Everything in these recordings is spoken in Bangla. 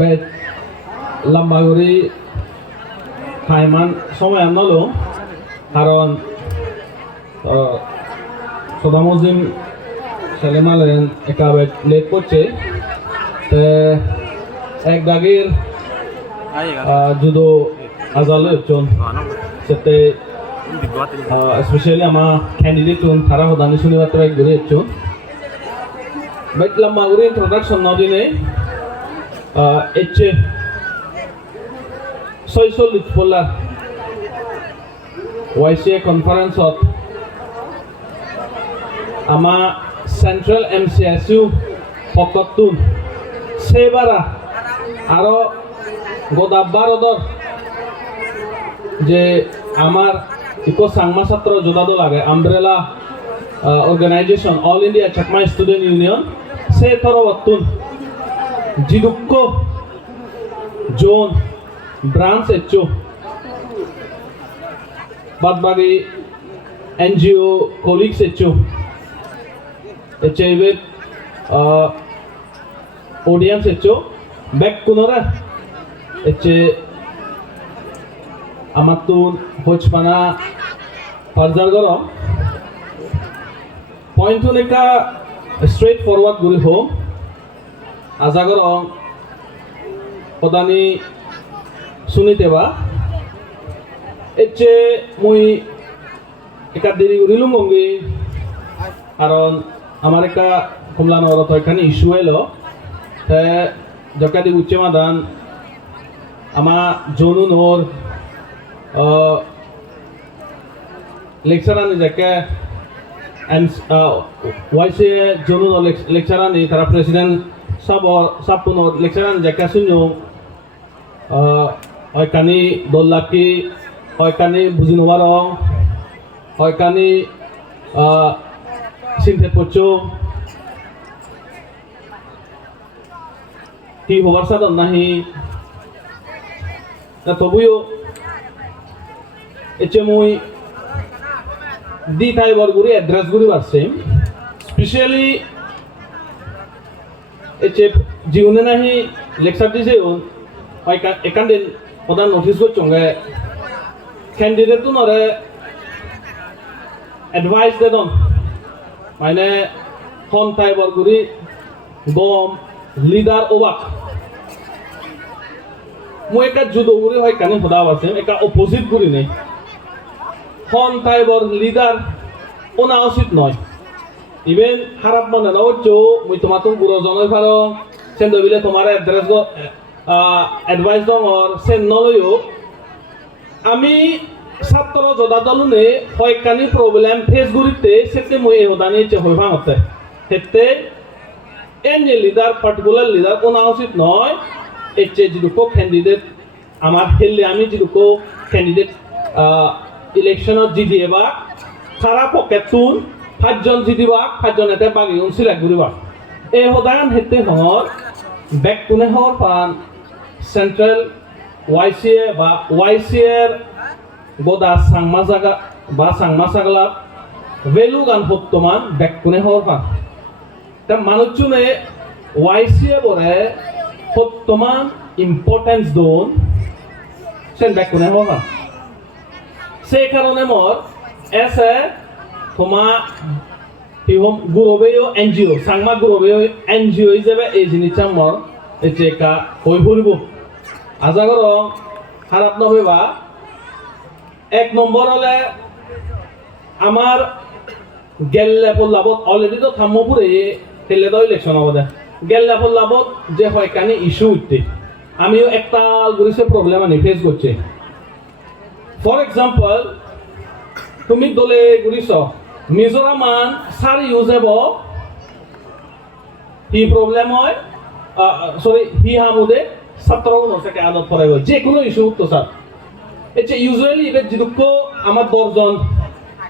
bet lamba guri Thaiman সময় আনলো কারণ সদামজিম সেলেমালেন একাবে লেট করছে এক গাগির judo azalo chon sete especially ama candidate tun thara hodani suni batra ek gure chon bet lamba gure introduction nodine eche soisolit pola YCA conference of ama central MCSU pokotun sebara aro গোদাবারদর যে আমার ইকো সাংমা ছাত্র যোদাদো লাগে umbrella organisation all India Chakma student union সে তরবতুন জিদুক্ক জোন ব্রাঞ্চ এচো বাদবাগি এনজিও কলিগস এচো এচেইবে অডিয়েন্স এচো ব্যাক কুনরা এচে আমার তো হজপানা পারজার গরম পয়েন্ট নেকা স্ট্রেট ফরওয়ার্ড গুরি হো আজা গরম পদানি শুনিতেবা এচে মুই একা দেরি করিলুম গঙ্গি কারণ আমার একা কমলা নগরত এখানে ইস্যু এলো তে জকাদি উচ্চ মাদান ama jonun or lecturer ni jaka and YCA jonun or lecturer ni tara president sabun or lecturer ni jaka sunyo oikani dollaki oikani bujinwarong oikani sinte pocho hi hobar sadon nahi na tobuyo eche moi di thai bor guri address guri basse specially eche jiune nahi lecture dise on ekande oda notice go chonge candidate tu nore advice de don maine hon thai bor guri dom leader obak মই একা জুদো গুরি হয় কানে খোদা আছে একা অপোজিট গুরি নেই হন টাইবর লিডার ওনা উচিত নয় ইভেন খারাপ মানে না হচ্ছে মুই তোমার তো গুরো জনই পারো সেন দবিলে তোমার অ্যাড্রেস গো অ্যাডভাইস দং অর সেন নলয়ও আমি ছাত্র জদা দলনে হয় কানি প্রবলেম ফেস গুরিতে সেতে মুই এহদানি চে হই ভাঙতে সেতে এন যে লিডার পার্টিকুলার লিডার ওনা উচিত নয় এচে যেটুকু ক্যান্ডিডেট আমার হেললে আমি যেটুকু ক্যান্ডিডেট ইলেকশনত জিদিয়েবা সারা পকেটুন পাঁচজন জিদিবা পাঁচজন এতে বাগি সিলেক্ট করিবা এই সদায়ন হেতে হর ব্যাক কোনে হর পান সেন্ট্রাল YCA বা YCA গোদা সাংমা জাগা বা সাংমা সাগলা ভ্যালু গান বর্তমান ব্যাক কোনে হর পান তা মানুষজনে YCA বরে বর্তমান ইম্পর্টেন্স দোন সেন ব্যাক কোনে হওয়া সেই কারণে মোর এসে তোমা ইহম গুরবেও এনজিও সাংমা গুরবেও এনজিও হিসেবে এই জিনিসটা মোর এচে কা হই পড়িব আজাগর খারাপ নবেবা এক নম্বর হলে আমার গেল্লে পল্লাবত অলরেডি তো থাম্মপুরে তেলে তো ইলেকশন হবে দে গেল্লা পল্লাবত যে হয় কানি ইস্যু উঠতে আমিও একটা গুরিসে প্রবলেম আনি ফেস করছে ফর এক্সাম্পল তুমি দলে গুরিস মিজোরামান সার ইউজ হব হি প্রবলেম হয় সরি হি হামুদে ছাত্র নসেকে আদত পড়াইব যে কোনো ইস্যু উঠতো স্যার এটা ইউজুয়ালি এবার যেটুক আমার দশজন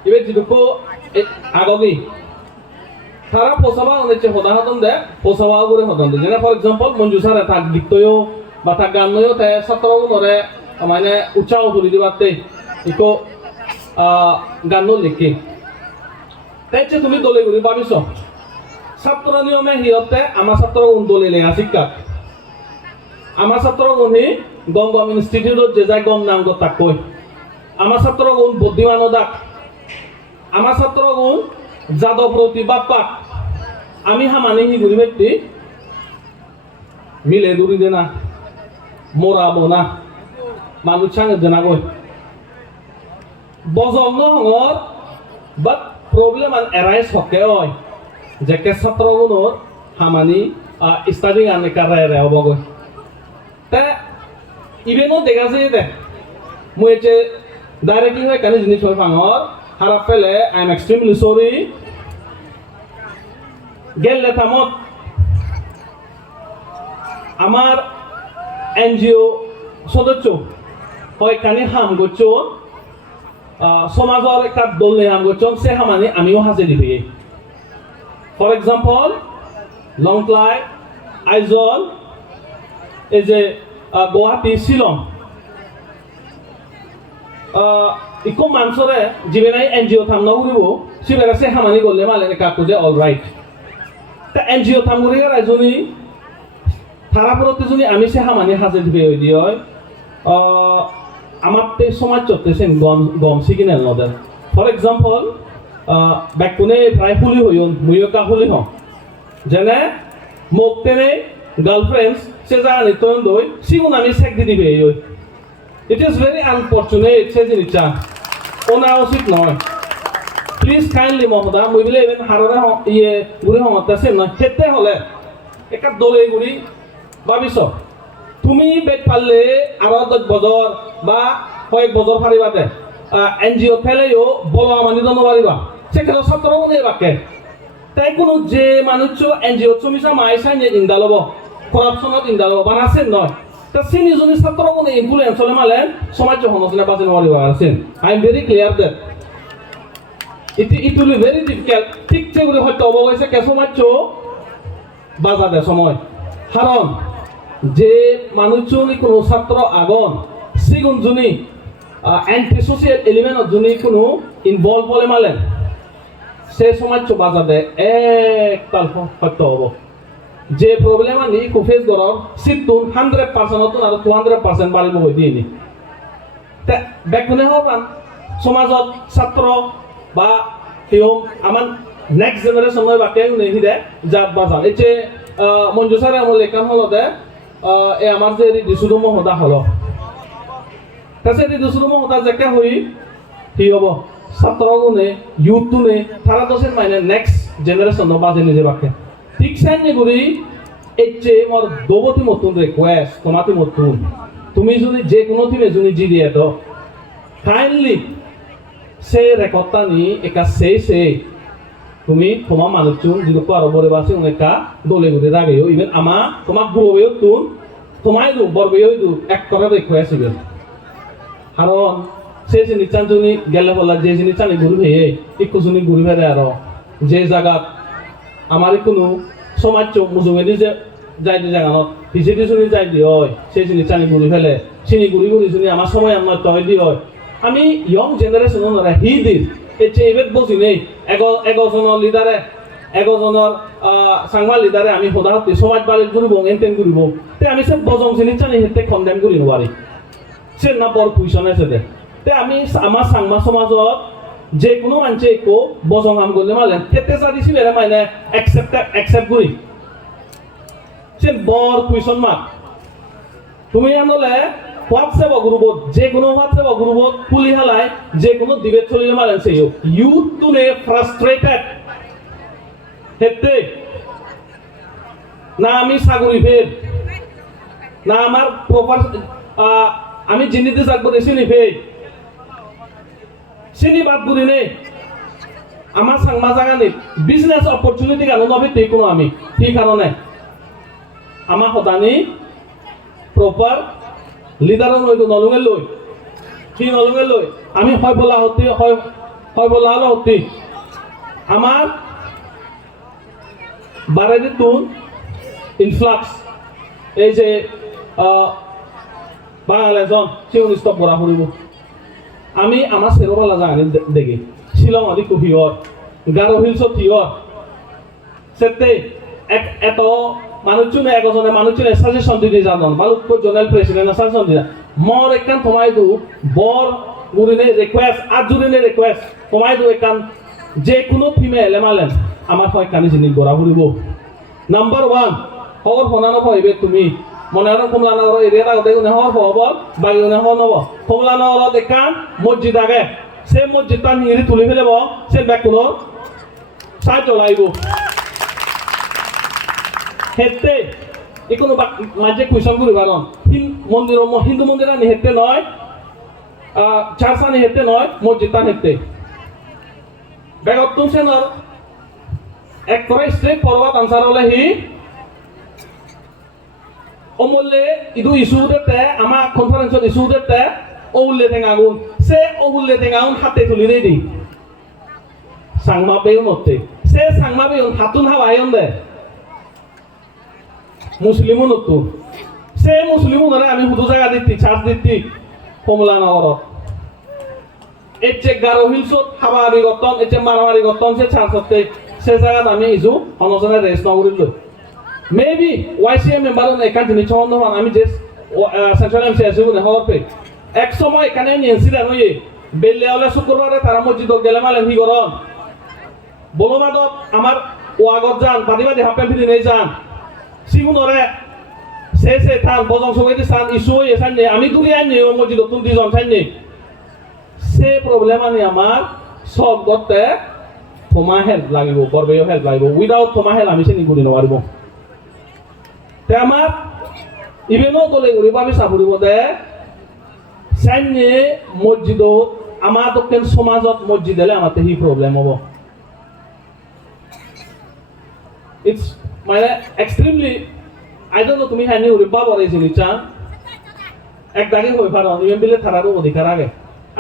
এবার যেটুক আগগি তারা পোসাবা অনেক হদা হতন দে পোসাবা করে হতন দে যেন ফর এক্সাম্পল মঞ্জু স্যার থাক দিকতয়ও বা থাক গানয়ও তে ছাত্র নরে মানে উৎসাহ তুলি দিবাতে ইকো গান লিখি তাই তুমি দলে ঘুরি ভাবিছ ছাত্র নিয়মে সিহঁতে আমাৰ ছাত্ৰক দলে লেঙা শিক্ষা আমার ছাত্রগণ হি গম গম ইনস্টিটিউটত যে যায় গম নাম তাক কই আমার ছাত্রগণ বুদ্ধিমান দাক আমার ছাত্রগণ যাদব প্রতিভা পাক আমি হামানি হি ঘুরি ব্যক্তি মিলে দূরি দে না মরাবো না মানুষ সাঙে দে না গই বজং নহর বাট প্রবলেম আর এরাইজ হকে হয় যে কে ছাত্রগণর হামানি স্টাডি আনে কারায় রে অবগৈ তা ইভেনও দেখা যায় দে মই যে ডাইরেক্টলি হয় কানে জিনিস হয় ফাঙর হারাপ পেলে আই এম এক্সট্রিমলি সরি গেলে থামত আমার এনজিও সদস্য হয় কানে হাম গচ্ছ সমাজের একটা দল নিয়ে হাম গচ্ছ সে হামানি আমিও হাজে দিবি ফর এক্সাম্পল লংক্লাই আইজল এই যে গুৱাহাটী শিলং ইকো মানুষরে জীবনে এনজিও থামনা উড়িব সিবেরা সে হামানি করলে মালে কাকু যে অল রাইট তা এনজিও থামগুড়ি রাইজনি থারা পরতে জনি আমি সে হামানি হাজে দিবে হই দিয়ে আমার তে সমাজ চলতেছেন গম সিগন্যাল নদের ফর এক্সাম্পল ব্যাকুনে প্রায় ফুলি হইন মুইকা ফুলি হম যেনে মোক তেনে গার্লফ্রেন্ডস সে জানি তখন দই সিগুন আমি সেক দি দিবে হই ইট ইজ ভেরি আনফরচুনেট সে জিনিসটা ওনা উচিত নয় প্লিজ কাইন্ডলি মহোদয় মুই বলে ইভেন হাররে ইয়ে গুড়ি হমতাছে নয় খেতে হলে একটা দলে গুড়ি ভাবিছ তুমি বেট পারলে আরো 10 বছর বা কয়েক বছর পারিবাতে এনজিও ফেলেও বলো আমানি দন পারিবা সেখানে ছাত্রও নেই বাকে তাই কোনো যে মানুষ এনজিও চমিসা মাইসা নিয়ে ইন্দালব করাপশনত ইন্দালব বানাছেন নয় তা সে নিজনি ছাত্রও নেই ইনফ্লুয়েন্স হলে মালেন সমাজ হনসনে বাজে নবারিবা আছেন I am very clear that it will be very difficult ঠিক যেগুলি হয়তো অবগত কে সমাজ বাজা দে সময় কারণ যে মানুষজনই কোনো ছাত্র আগন সিগুন জুনি অ্যান্টি সোশিয়াল এলিমেন্ট জুনি কোনো ইনভলভ হলে মালেন সে সমাজ বাজা দে একতাল সত্য হব যে প্রবলেম আনি কুফেস গরম সিটুন 100% আর 200% বাড়িব হই দিইনি তে বেকুনে হবান সমাজত ছাত্র বা কেউ আমার নেক্সট জেনারেশন হয় বা কেউ নেই দে জাত বাজান এই যে মঞ্জু স্যার আমার লেখান হলো দে এ আমার যে দিশুদু মহদা হলো তাছে দিশুদু মহদা যেকে হই কি হব ছাত্রগুনে ইউথনে তারা দশের মানে নেক্সট জেনারেশন বাজে নিজে বাকে ঠিক সাইনে গুরি এই যে মোর দবতি মতুন রিকোয়েস্ট তোমাতে মতুন তুমি যদি যে কোনো দিনে যদি জি দিয়ে তো কাইন্ডলি সে রেকর্ডটা নি একা সে তুমি তোমার মানুষজন যদি আরো বড় বাসে অনেকা দলে গুলি রাগেও ইভেন আমা তোমাক বুড়োবেও তুন তোমায় দু বড়বেও দু এক করে রিকোয়েস্ট হইবে কারণ সেই জিনিস চানজনী গেলে বলা যে জিনিস চানি ঘুরি ভেয়ে একটু জনী ঘুরি ফেলে আরো যে জায়গাত আমার কোনো সমাজ মুজুমেদি যে যাই দি জায়গানত ভিজিটি শুনি যাই দি হয় সেই জিনিস চানি ঘুরি ফেলে চিনি ঘুরি ঘুরি শুনি আমার সময় আমার তয় দি হয় আমি ইয়ং জেনারেশন নরা হি দিস এছে এবেত বসি নেই এগজনের লিডারে এগজনের সাংবাদ লিডারে আমি সদাহতি সমাজ বাড়ি ঘুরিব এনটেন ঘুরিব তে আমি সে বজং জিনিস চানি হেতে কন্ডেম করি নোৱাৰি সে না বড় পজিশন আছে দে তে আমি আমার সাংমা সমাজত যে কোনো মানুষে একো বজং আম করলে মালে হেতে জানি সিলেরে মানে একসেপ্ট করি সে বড় পজিশন মা তুমি আনলে হোয়াটসঅ্যাপ গ্রুপত যে কোনো হোয়াটসঅ্যাপ গ্রুপত খুলি হালাই যে কোনো ডিবেট চলিলে মালেন সেই ইউথ টুনে ফ্রাস্ট্রেটেড হেতে না আমি সাগরি ফের না আমার প্রপার আমি জিনিতে যাক বলে চিনি ফে চিনি বাদ গুলি নেই আমার সাংমা জায়গা নেই বিজনেস অপরচুনিটি কেন নবে তে কোনো আমি ঠিক কারণে আমার সদানি প্রপার লিডার নইতো নলুঙে লই কি নলুঙে লই আমি হয় বলা হতে হয় বলা হলো হতে আমার বারেদি তুন ইনফ্লাক্স এই যে বাংলাদেশন সিউন স্টপ করা ফুরিব আমি আমার সেরোবালা জানি দেখি শিলং আদি কুহিয়র গারো হিলসত হিয়র সেতে এত মানুষজনে একজনে মানুষজনে সাজেশন দিতে জানন বালুক জোনাল প্রেসিডেন্ট সাজেশন দিলা মর একখান তোমায় দু বর গুরিনে রিকোয়েস্ট আজুরিনে রিকোয়েস্ট তোমায় দু একখান যে কোনো ফিমেল এমালেন আমার হয় কানি জিনিস গড়া ফুরিব নাম্বার 1 হওয়ার ফোনানো হইবে তুমি মনে হয় কমলানা এরিয়া আগতে হওয়ার হব বাকি হব কমলানা দেখান মসজিদ আগে সে মসজিদটা নিয়ে তুলি ফেলেব সে ব্যাগ কোনো সাহায্য লাগব হেতে কোনো মাঝে কুইশন করি পারন মন্দির হিন্দু মন্দির নি হেতে নয় চার্চা নি হেতে নয় মসজিদটা হেতে ব্যাগ অত্যম সেনর এক করে স্ট্রেট ফরওয়ার্ড আনসার হলে হি অমূল্যে ইদু ইস্যু দেতে আমার কনফারেন্সত ইস্যু দেতে ওউল্লে টেঙাগুন সে ওউল্লে টেঙাগুন হাতে তুলি দেই দি সাংমা বেউন হতে সে সাংমা বেউন হাতুন হাওয়ায়ন দে মুসলিমও নতু সে মুসলিমও ধরে আমি হুদু জায়গা দিতি চার্জ দিতি কমলা নগরত এচে গারো হিলসত হাবাহাবি গতন এচে মারামারি গতন সে চার্জতে সে জায়গাত আমি ইজু অনজনে রেস্ট নগরিল মেবি ওয়াইসিএম মেম্বার একান জিনিস সম্বন্ধ আমি যে সেন্ট্রাল এমসি আসিব না হওয়ার পে এক সময় এখানে ইনসিডেন্ট হয়ে বেললে হলে শুক্রবারে তারা মসজিদ গেলে মালেন হি গরম বলমাদত আমার ওয়াগত যান বাদি বাদি হাফে ফিরি নেই যান সিগুনরে সে থান বজং সবাইতে সান ইস্যু হয়ে সাননে আমি দূরে আনি মসজিদ তুমি দুজন সাননে সে প্রবলেম আনি আমার সব গতে তোমা হেল্প লাগিব বরবেও হেল্প লাগিব উইদাউট তোমা হেল্প আমি চিনি করি নোৱাৰিব তে আমার ইভেনো দলে করিব আমি চাবুরিব দে সাইনে মসজিদ আমার দক্ষিণ সমাজত মসজিদ হলে আমার হি প্রবলেম হব ইটস মানে এক্সট্রিমলি আই ডোন্ট নো তুমি হানি উরিবা বরাইছি নিচা এক দাগে হই পারো ইভেন বিলে থারারও অধিকার আগে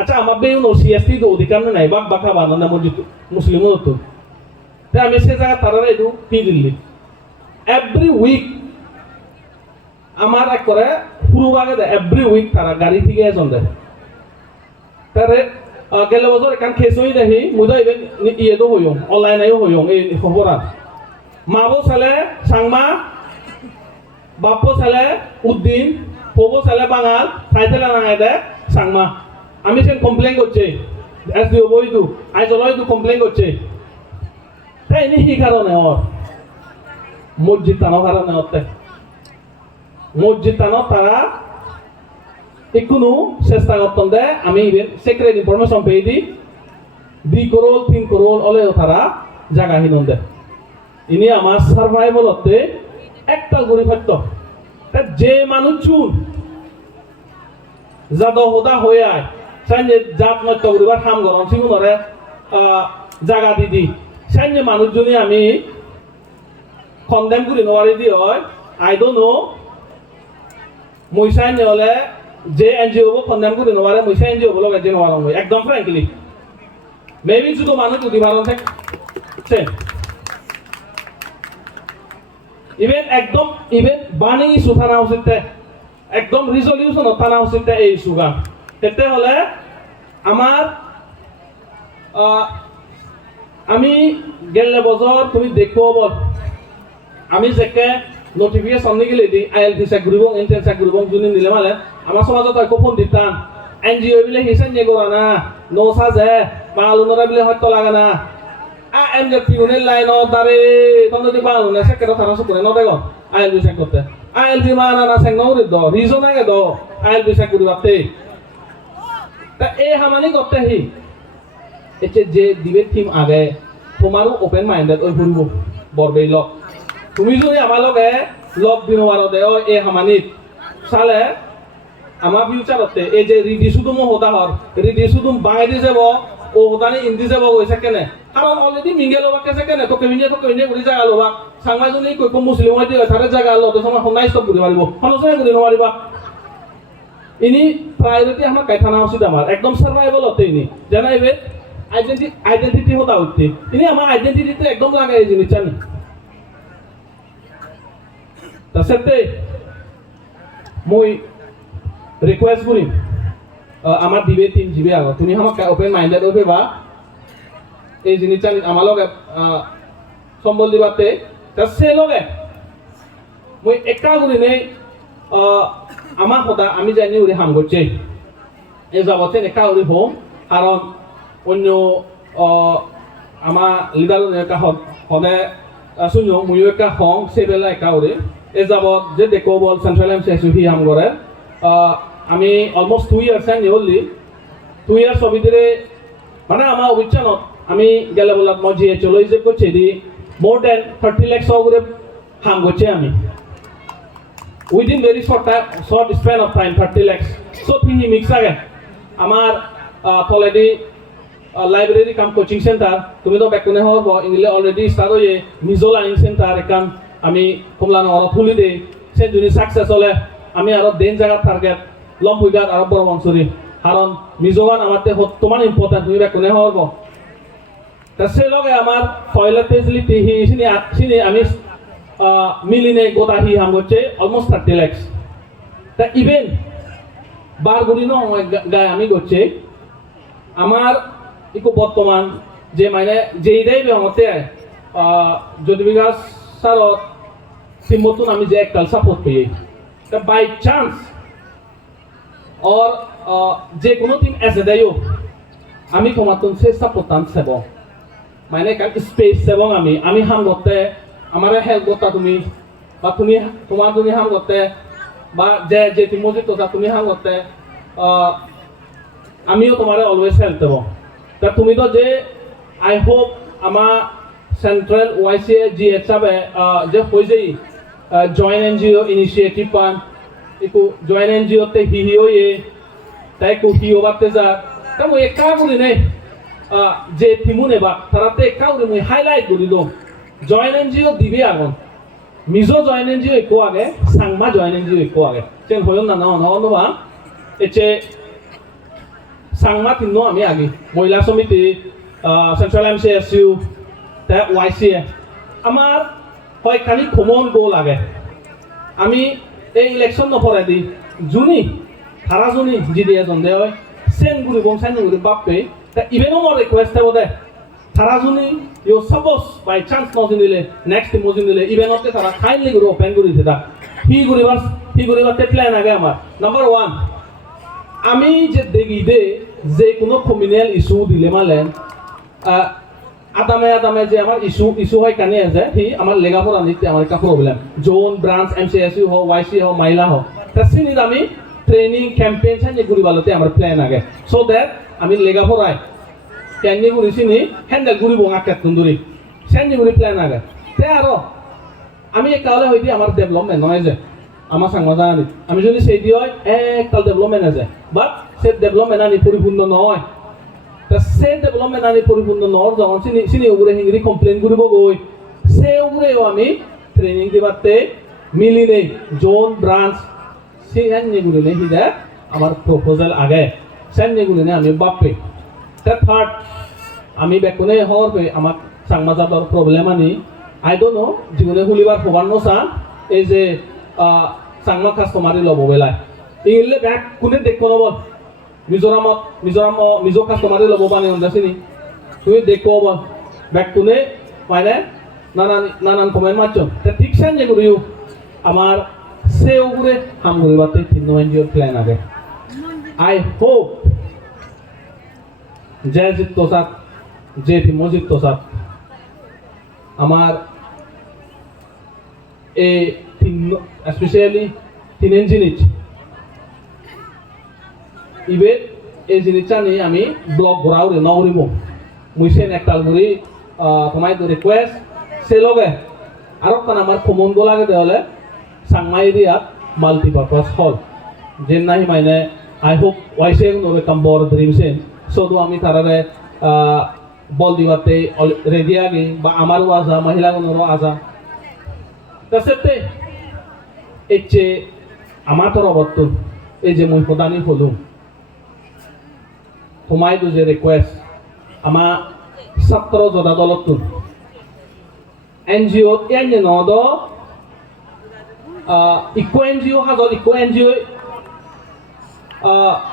আচ্ছা আমার বেউ নো সিএসটি তো অধিকার নাই বাক বাকা বানানো মসজিদ মুসলিম হতো তে আমি সে জায়গা তারারে এদু পি দিল্লি এভরি উইক আমার এক করে পুরো আগে দেয় এভরি উইক তারা গাড়ি থেকে এজন দেয় তারে গেলে বছর এখান খেস হয়ে দেখি মুদা ইভেন ইয়েতো হইম অনলাইনেও হইম এই খবর মাবো ছেলে সাংমা বাপ্পো ছেলে উদ্দিন পবো ছেলে বাঙাল সাইতেলে নাঙাই দে সাংমা আমি সে কমপ্লেন করছে এসডিও বইদু আইজলইদু কমপ্লেন করছে তাই নি কি কারণে ওর মসজিদ টানো কারণে হতে মসজিদ টানো তারা একটু চেষ্টা করতাম দে আমি সেক্রেট ইনফরমেশন পেয়ে দি 2 করোল 3 করোল অলে তারা জায়গা হিনন দে ইনি আমার সার্ভাইভাল হতে একটা গরিব হত্য যে মানুষ চুন যাদ হোদা হয়ে আয় সাইনে জাত নত্য করিবার হাম গরম সিগুনরে জায়গা দিদি সাইনে মানুষজনই আমি কন্ডেম করি নোৱাৰি দি হয় আই ডোন্ট নো মই সাইনে হলে যে এনজিও কন্ডেম করি নোৱাৰে মই সাইনে এনজিও লগাই দি নোৱাৰো মই একদম ফ্ৰেঙ্কলি মেবি যদি মানুহ যদি ভারত থাকে ইভেন একদম ইভেন বানি ইস্যু থানা উচিত একদম রিজলিউশন থানা উচিত এই ইস্যুগা তেতে হলে আমার আমি গেলে বছর তুমি দেখবো বল আমি যেকে নোটিফিকেশন নিগিলে দি আইএলপি চেক কৰিব ইন্টেন্স চেক কৰিব যোনে নিলে মানে আমার সমাজত একো ফোন দিতাম এনজিও বিলে হিসান নিয়ে করা না নো সাজে বাঙালুনরা বিলে হয়তো লাগে না এমজেপি উনির লাইন দারে তখন যদি বাঙালুনে চেক করে তারা সুকুনে ন দেখো আইএলপি চেক করতে আইএলপি মানা না চেক নৌরি দ রিজন আগে দ আইএলপি চেক করিবাতে তা এই হামানি করতে হি এতে যে দিবে টিম আগে তোমারও ওপেন মাইন্ডেড ওই ফুরিব বরবেই লক তুমি যদি আমার লগে লক দিন বারো দে এই হামানিত চালে আমার ফিউচারতে এই যে রিডি শুধু হতা হর রিডি শুধু বাঙালি যাব ও হতানি ইন্দি যাব গৈছে কেনে কারণ অলরেডি মিঙ্গেল হবা কেছে কেনে তো কেমিনে ঘুরি জায়গা লবা সাংমাইজনী কৈ মুসলিম হইতে তারে জায়গা লো তো সময় সন্ধাই স্টপ করি পারিব সনসনে করি নোৱাৰিবা ইনি প্রায়োরিটি আমার কাইথানা উচিত আমার একদম সার্ভাইভাল হতে ইনি জানাইবে আইডেন্টিটি হতা হইতে ইনি আমার আইডেন্টিটিতে একদম লাগাই এই জিনিস জানি তাছতে মই রিকোয়েস্ট করি আমার দিবে 3 জিবি আগ তুমি আমাক ওপেন মাইন্ডেড হইবে বা এই জিনিস জানি আমার লগে সম্বল দিবাতে তা সে লগে মই একা গুৰিনে আমাৰ সদা আমি জানি উৰি হাম করছে এই যাবতে একা উৰি হম কারণ অন্য আমাৰ লিডার একা সদে শুনো ময়ো একা হং সেবেলা একা উৰি এই যাবত যে দেখো বল সেন্ট্রাল এমসিএস হি হাম করে আমি অলমোস্ট 2 ইয়ার্স আনি হলি 2 ইয়ার্স ভিতরে মানে আমার অভিজ্ঞানত আমি গেলে বললাম মই জিএচ লৈ যে করছে দি মোর দেন 30 লাখ করে হাম করছে আমি within very short span of time 30 lakh so তিনি মিক্স আগে আমার তলেদি লাইব্রেরি কাম কোচিং সেন্টার তুমি তো বেকুনে হব ইংলে অলরেডি স্টার্ট হয়ে নিজ লার্নিং সেন্টার একাম আমি কমলা নগর খুলি দে সে যদি সাকসেস হলে আমি আরো দেন জায়গা টার্গেট লম হইগাত আরো বড় মঞ্চরি কারণ নিজগান আমার তোমার ইম্পর্টেন্ট তুমি বেকুনে হব তা সে লগে আমার টয়লেট ফেসিলিটি সিনি আমি মিলিনে গোটা হি হাম করছে অলমোস্ট 30 লাখ তা ইভেন বারগুড়ি ন গায়ে আমি করছে আমার ইকো বর্তমান যে মানে যেই দেয় বেহতে যদি বিকাশ সারত সিমতন আমি যে একটাল সাপোর্ট পেয়ে তা বাই চান্স और যে কোনো টিম এসে দেয়ও আমি তোমার সে সাপোর্টান সেব মানে কাক স্পেস সেব আমি হাম করতে আমার হেল্প করতা তুমি বা তুমি তুমি হাম করতে বা যে যে টিম মজিত তুমি হাম করতে আমিও তোমার অলওয়েজ হেল্প দেব তা তুমি তো যে আই হোপ আমার সেন্ট্রাল ওয়াইসি জিএচ হিসাবে যে হয়ে যাই জয়েন্ট এনজিও ইনিশিয়েটিভ পান একটু জয়েন্ট এনজিওতে হিয়ে তাই একটু হিও বাড়তে যা তা মই একা করি নেই যে টিমু নেবা তারাতে একা করি মই হাইলাইট করি দো জয়েন্ট এনজিও দিবে আগন মিজো জয়েন্ট এনজিও একো আগে সাংমা জয়েন্ট এনজিও একো আগে চেন হইন না নহবা এচে সাংমা তিনো আমি আগে মহিলা সমিতি সেন্ট্রাল এমসিএসইউ তা ওয়াইসি আমার হয় খালি কমন গোল আগে আমি এই ইলেকশন নপরে দি জুনি তারা জুনি জিডি এজন দে হয় সেন গুড়ি বম সাইন গুড়ি বাপে তা ইভেনো মোর রিকোয়েস্ট থাকব দে তারা জুনি ইউ সাপোজ বাই চান্স নজিনিলে নেক্সট মজিনিলে ইভেনতে তারা কাইন্ডলি গুড়ি ওপেন গুড়ি দিতা হি গুড়িবারতে প্ল্যান আগে আমার নাম্বার 1 আমি যে দেখি দে যে কোনো কমিউনাল ইস্যু দিলে মালেন আদামে যে আমার ইস্যু হয় কানে আছে হি আমার লেখাপড়া নিতে আমার একটা প্রবলেম জোন ব্রাঞ্চ এমসিএসইউ হোক ওয়াইসি হোক মাইলা হোক তা সিনিত আমি ট্রেনিং ক্যাম্পেইন সাইনে ঘুরি বালতে আমার প্ল্যান আগে সো দ্যাট আমি লেখাপড়ায় কেন ঘুরি চিনি হ্যান্ডেল ঘুরিব আঁকে তুন্দুরি সাইনে ঘুরি প্ল্যান আগে তে আরো আমি একালে হইতে আমার ডেভেলপমেন্ট নয় যে আমার সাংমা জানি আমি যদি সেই দিয়ে হয় একটাল ডেভেলপমেন্ট আছে বাট সে ডেভেলপমেন্ট আনি পরিপূর্ণ নয় তা সে ডেভেলপমেন্ট আনি পরিপূর্ণ নর যখন চিনি ওগুলো হিংরি কমপ্লেন করব গই সে ওগুলোও আমি ট্রেনিং দিবাতে মিলি নেই জোন ব্রাঞ্চ সেই হ্যান্ডগুলো নেই হিদা আমার প্রপোজাল আগে স্যান্ডগুলো নেই আমি বাপে তা থার্ড আমি বেকনে হওয়ার আমার সাংমা যাবার প্রবলেম আনি আই ডোন্ট নো জীবনে হুলিবার হবার নসা এই যে সাংমা কাস্টমারি লব বেলায় ইংলে ব্যাক কোনে দেখব নব মিজোরাম কাস্টমারি লব বানি হন্দাছিনি তুমি দেখো বল ব্যাক কোনে মানে নানান কমেন্ট মারছো তা ঠিক সাইন যে করিও আমার সে ওগুলো হাম করিবাতে তিন এনজিওর প্ল্যান আগে আই হোপ যে জিত সাত যে মজিত সাত আমার এই স্পেশালি তিন জিনিস ইবে এই জিনিসটা নিয়ে আমি ব্লগ ঘোরাও রে নগরিব মুইসেন একটাল ঘুরি তোমায় তো রিকোয়েস্ট সে লগে আর আমার কমন গো লাগে দেওয়ালে সাংমাই দিয়াত মাল্টিপারপাস হল যে নাই মানে আই হোপ ওয়াইসে নবে কাম বড় ড্রিমসেন সদু আমি তারারে বল দিবাতে রেডি আগে বা আমারও আজা মহিলাগুলোরও আজা তাছতে এচ্ছে আমার তোর অবর্তন এই যে মই প্রদানি হলুম তোমায় তো যে রিকোয়েস্ট আমার ছাত্র জোড়া দলতুন এনজিও এনে নদ ইকো এনজিও হাজত ইকো এনজিও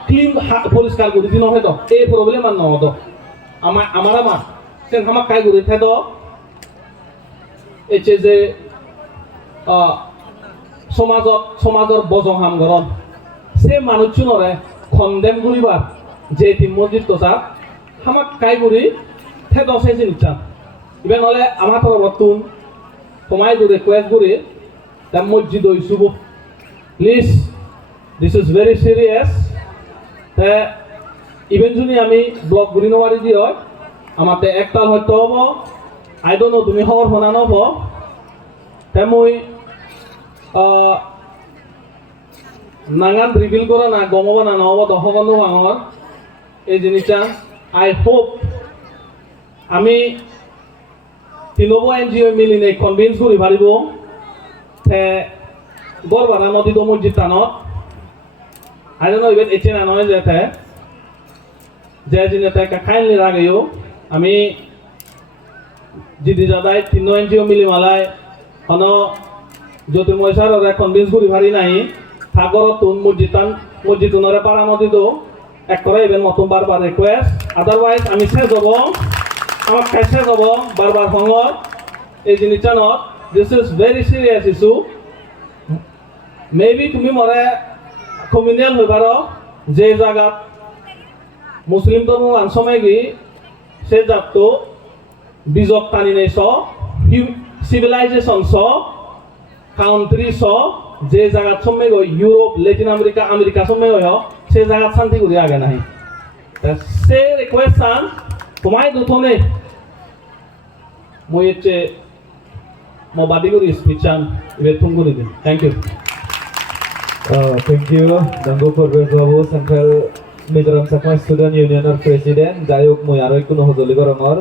ক্লিন পরিষ্কার করে দিন হয় তো এই প্রবলেম আর নদ আমার সেন আমার কাই করে থাক এছে যে সমাজৰ বজহাম গৰম সে মানুষজনরে খন্দেম করিবার যে তিন মসজিদ তোষা হামাক কাই করি থে দশে চিন্তা ইভেন হলে আমার তরবতুন তোমায় দূরে রিকোয়েস্ট করি তা মসজিদ হইছুব please this is very serious তে ইভেন যদি আমি ব্লক ঘুরি নেওয়ারি দি হয় আমার একতাল হয়তো হব আই ডোন্ট নো তুমি খবর শোনা নব তে মই নাগান রিভিল করা না গমবা না নহব দশকনো ভাঙৰ এই জিনিসটা আই হোপ আমি তিনবো এনজিও মিলি নেই কনভিন্স করি পারিব তে গড়বাড়া নদীত মসজিদ টানত আই ডোন্ট নো ইভেন এচে না নয় যে জিনিসটা কাইন্ডলি রাগেও আমি জিদি যাদাই তিন এনজিও মিলি মালাই হন জ্যোতির্ময় কনভিন্স করি পারি নাই সাগরতুন মসজিদুনরে পারা নদীত এক করে ইভেন মতন বারবার রিকোয়েস্ট আদারওয়াইজ আমি শেষ হব আমার কাছে শেষ হব বারবার ফঙর এই জিনিসটা নত this is very serious issue maybe তুমি মরে কমিউনিয়াল হয়ে পার যে জায়গাত মুসলিম ধর্ম আনসমে গি সে জাত বিজক টানি নেই সিভিলাইজেশন কাউন্ট্রি যে জায়গা সময় গই ইউরোপ লেটিন আমেরিকা সময় গই সে জায়গা শান্তি করি আগে নাই সে রিকোয়েস্ট তোমায় দুথনে মই হচ্ছে বাদি করি স্পিচ ইবে থুম করে দিন thank you Thank you, Dango Pervez Babu, Central Mizoram Sakma Student Union President, Jayuk Muyaroi Kuno Hozoli Gorongor.